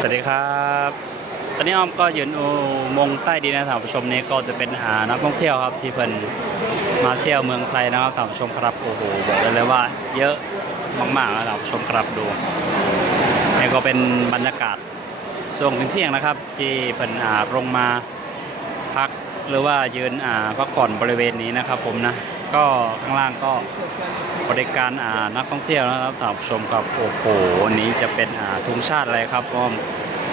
สวัสดีครับ ตอนนี้อ้อมก็ยืนอุโมงใต้ดินนะท่านผู้ชมนี้ก็จะเป็นหานักท่องเที่ยวครับที่เพิ่นมาเที่ยวเมืองไทยนะครับท่านผู้ชมครับโอ้โหบอกได้เลยว่าเยอะมากๆนะท่านผู้ชมครับดูนี่ก็เป็นบรรยากาศช่วงเที่ยงนะครับ ที่เพิ่นอาลงมาพักหรือว่ายืนอ่าพักผ่อนบริเวณนี้นะครับผมนะ ก็ข้างล่างก็บริการอ่านักท่องเที่ยวนะครับท่านผู้ชมครับโอ้โหนี้จะเป็นอ่าธงชาติอะไรครับอ้อม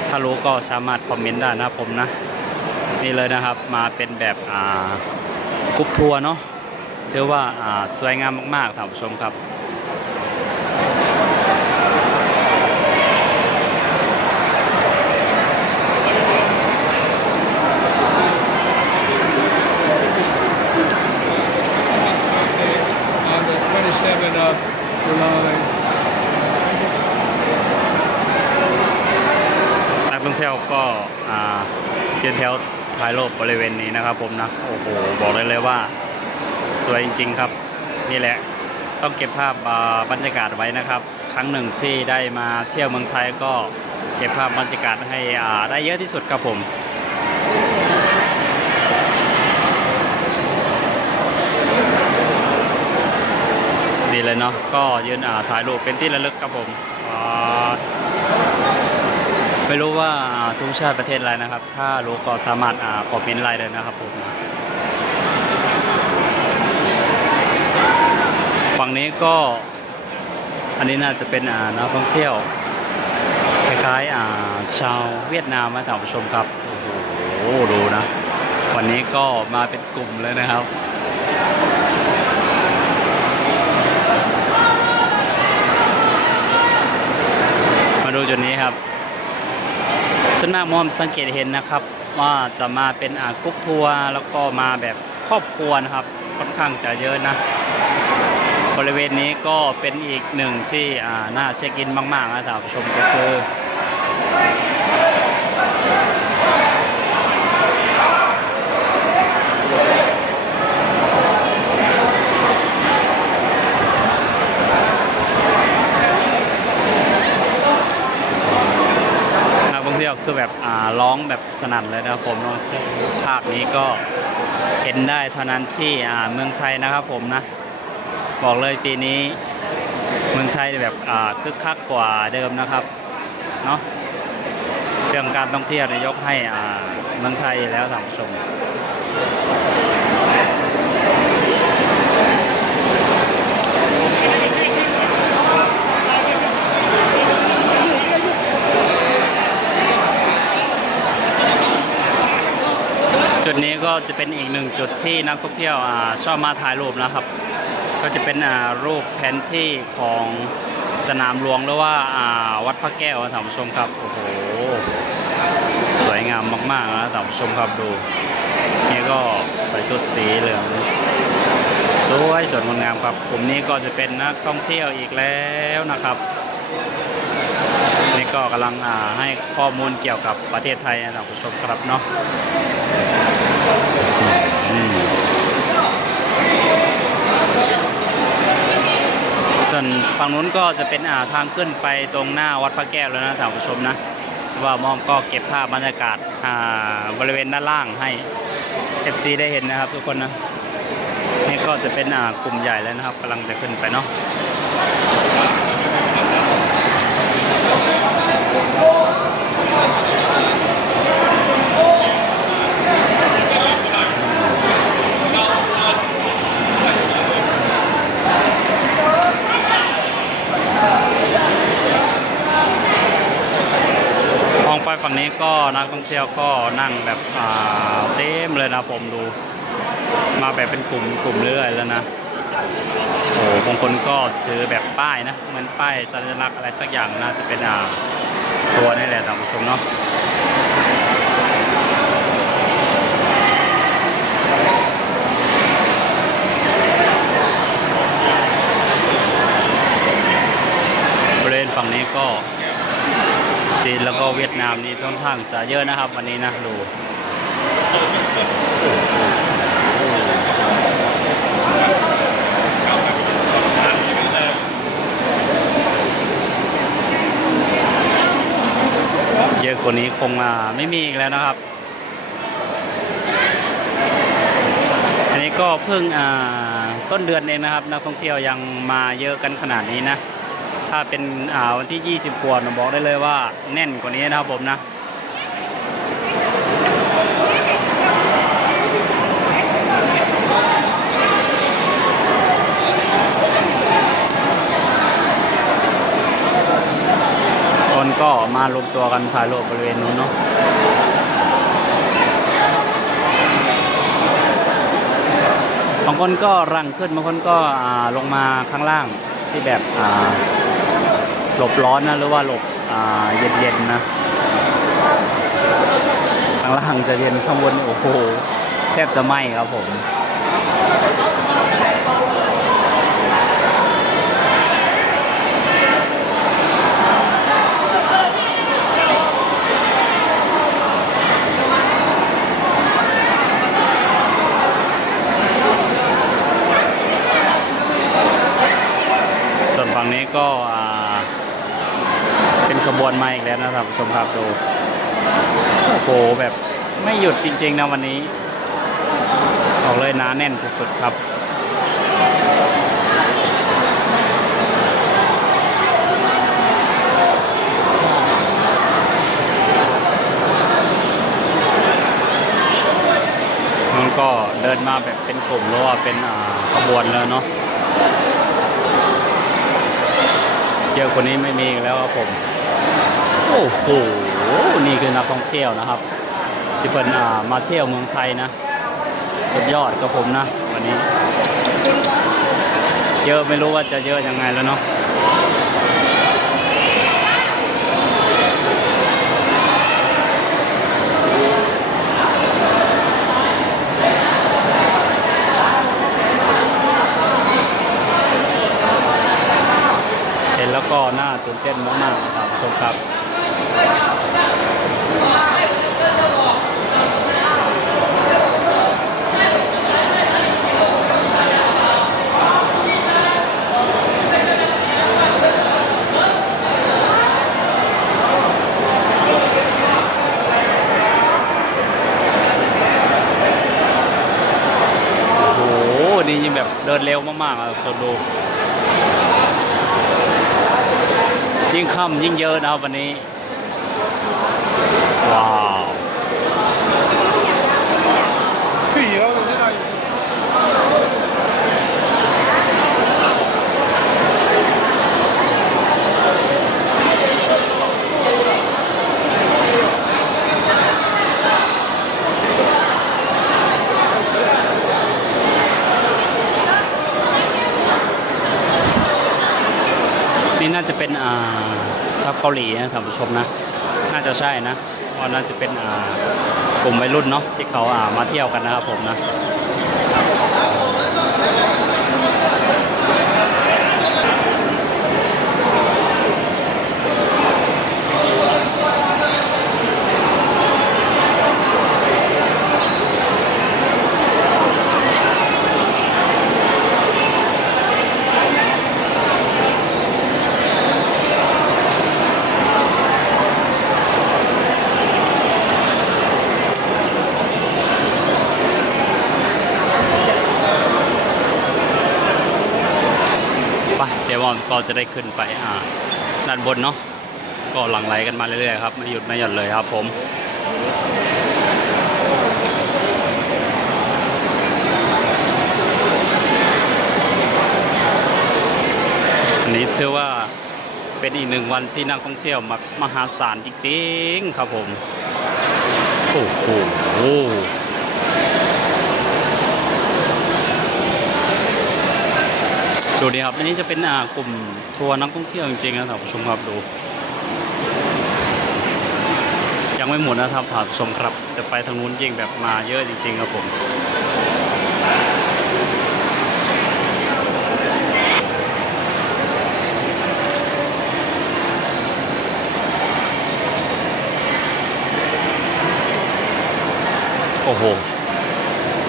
ถ้ารู้ก็สามารถคอมเมนต์ได้นะผมนะ นี่เลยนะครับมาเป็นแบบอ่ากรุ๊ปทัวร์เนาะถือว่าอ่าสวยงามมากๆท่านผู้ชมครับ 7 up your line. นักท่องเที่ยวก็าเดินแถวถ่ายโลปบริเวณนี้นะครับผมนะโอ้โหบอกได้เลยว่าสวยจริง ๆ ครับ นี่แหละต้องเก็บภาพบรรยากาศไว้นะครับ ครั้งหนึ่งที่ได้มาเที่ยวเมืองไทยก็เก็บภาพบรรยากาศให้ได้เยอะที่สุดครับผม เลยเนาะก็ยืนอ่าถ่ายรูปเป็นที่ระลึกครับผมไม่รู้ว่าอ่าทุกชาติประเทศอะไรนะครับ ถ้ารู้ก็สามารถอ่าคอมเมนต์ไลน์เลยนะครับผมฝั่งนี้ก็อันนี้น่าจะเป็นอ่านักท่องเที่ยวคล้ายๆอ่าชาวเวียดนามนะท่านผู้ชมครับโอ้โหดูนะ วันนี้ก็มาเป็นกลุ่มเลยนะครับ มา ดูจุดนี้ครับส่วนมากมอมสังเกตเห็นนะครับ ว่าจะมาเป็นอ่ากรุ๊ปทัวร์แล้วก็มาแบบครอบครัวนะครับ ค่อนข้างจะเยอะนะ บริเวณนี้ก็เป็นอีกหนึ่งที่น่าเช็คอินมากๆนะท่านผู้ชมก็คือ นักท่องเที่ยวคือแบบอ่าร้องแบบสนั่นเลยนะครับผมเนอะภาพนี้ก็เห็นได้เท่านั้นที่อ่าเมืองไทยนะครับผมนะ บอกเลยปีนี้เมืองไทยแบบอ่าคึกคักกว่าเดิมนะครับเนาะเรื่องการท่องเที่ยวยยกให้อ่าเมืองไทยแล้วท่านผู้ชม จุดนี้ก็จะเป็นอีกหนึ่งจุดที่นักท่องเที่ยวอชอบมาถ่ายรูปนะครับ ก็จะเป็นรูปแผนที่ของสนามหลวงหรือว่าาวัดพระแก้วนะท่านผู้ชมครับโอ้โหสวยงามมากๆนะท่านผู้ชมครับดูนี่ก็ใส่ชุดสีเหลืองสวยสดงดงามครับกลุ่มนี้ก็จะเป็นนักท่องเที่ยวอีกแล้วนะครับนี่ก็กำลังให้ข้อมูลเกี่ยวกับประเทศไทยนะท่านผู้ชมครับเนาะ ส่วนฝั่งนู้นก็จะเป็นอ่าทางขึ้นไปตรงหน้าวัดพระแก้วแล้วนะท่านผู้ชมนะว่ามอมก็เก็บภาพบรรยากาศอ่าบริเวณด้านล่างให้ FC ได้เห็นนะครับทุกคนนะนี่ก็จะเป็นอ่ากลุ่มใหญ่แล้วนะครับกำลังจะขึ้นไปเนาะมองไปฝั่งนี้ ก็นักท่องเที่ยวก็นั่งแบบเต็มเลยนะผมดู มาแบบเป็นกลุ่มกลุ่มเรื่อยแล้วนะโอ้โหบางคนก็ซื้อแบบป้ายนะเหมือนป้ายสัญลักษณ์อะไรสักอย่างน่าจะเป็นอ่าตัวนี่แหละท่านผู้ชมเนาะบริเวณฝั่งนี้ก็ จีนแล้วก็เวียดนามนี่ค่อนข้างจะเยอะนะครับ วันนี้นะดูเยอะกว่านี้คงไม่มีอีกแล้วนะครับ อันนี้ก็เพิ่งต้นเดือนเองนะครับ นักท่องเที่ยวยังมาเยอะกันขนาดนี้นะ ถ้าเป็นวันที่ 20 กว่านะบอกได้เลยว่าแน่นกว่านี้นะครับผมนะคนก็มารวมตัวกันถ่ายรูปบริเวณนู้นเนาะบางคนก็รังขึ้นบางคนก็ลงมาข้างล่างที่แบบ หลบร้อนนะหรือว่าหลบเย็นๆนะข้างล่างจะเย็นข้างบนโอ้โหแทบจะไหม้ครับผม ส่วนฝั่งนี้ก็อ่าเป็น ขบวนมาอีกแล้วนะครับชมครับดูโอ้โหแบบไม่หยุดจริง ๆนะวันนี้บอกเลยนาแน่นสุดๆครับมันก็เดินมาแบบเป็นกลุ่มหรือว่าเป็นขบวนเลยเนาะเยอะกว่านี้ไม่มีแล้วครับผม โอ้โห นี่คือนักท่องเที่ยวนะครับ ที่เป็นอ่ามาเที่ยวเมืองไทยนะ สุดยอดกับผมนะ วันนี้ เยอะไม่รู้ว่าจะเยอะยังไงแล้วเนาะ เห็นแล้ว ก็น่าตื่นเต้นมากๆครับชมครับโอ้โหนี่ยิ่งแบบเดินเร็วมากๆอะคนดู ยิ่งค่ำยิ่งเยอะนะครับวันนี้ ว้าว จะเป็นอ่าชาวเกาหลีนะท่านผู้ชมนะ น่าจะใช่นะเพราะน่าจะเป็นอ่ากลุ่มวัยรุ่นเนาะที่เขาอ่ามาเที่ยวกันนะครับผมนะ ก็จะได้ขึ้นไปด้านบนเนาะก็หลั่งไหลกันมาเรื่อยๆครับไม่หยุดไม่หย่อนเลยครับผมอันนี้เชื่อว่าเป็นอีกหนึ่งวันที่นักท่องเที่ยวมามหาศาลจริงๆ ครับผม โอ้โห ดูดีครับอันนี้จะเป็นกลุ่มทัวร์นักท่องเที่ยวจริงๆนะท่านผู้ชมครับดูยังไม่หมดนะครับท่านผู้ชมครับจะไปทางนู้นยิ่งแบบมาเยอะจริง ๆ ครับผมโอ้โห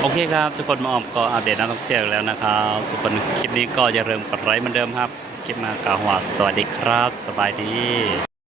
โอเคครับ ทุกคนมาออมก็อัปเดตนักท่องเที่ยวแล้วนะครับ ทุกคนคลิปนี้ก็อย่าลืมกดไลค์เหมือนเดิมครับ คลิปมากาหัวสวัสดีครับ สบายดี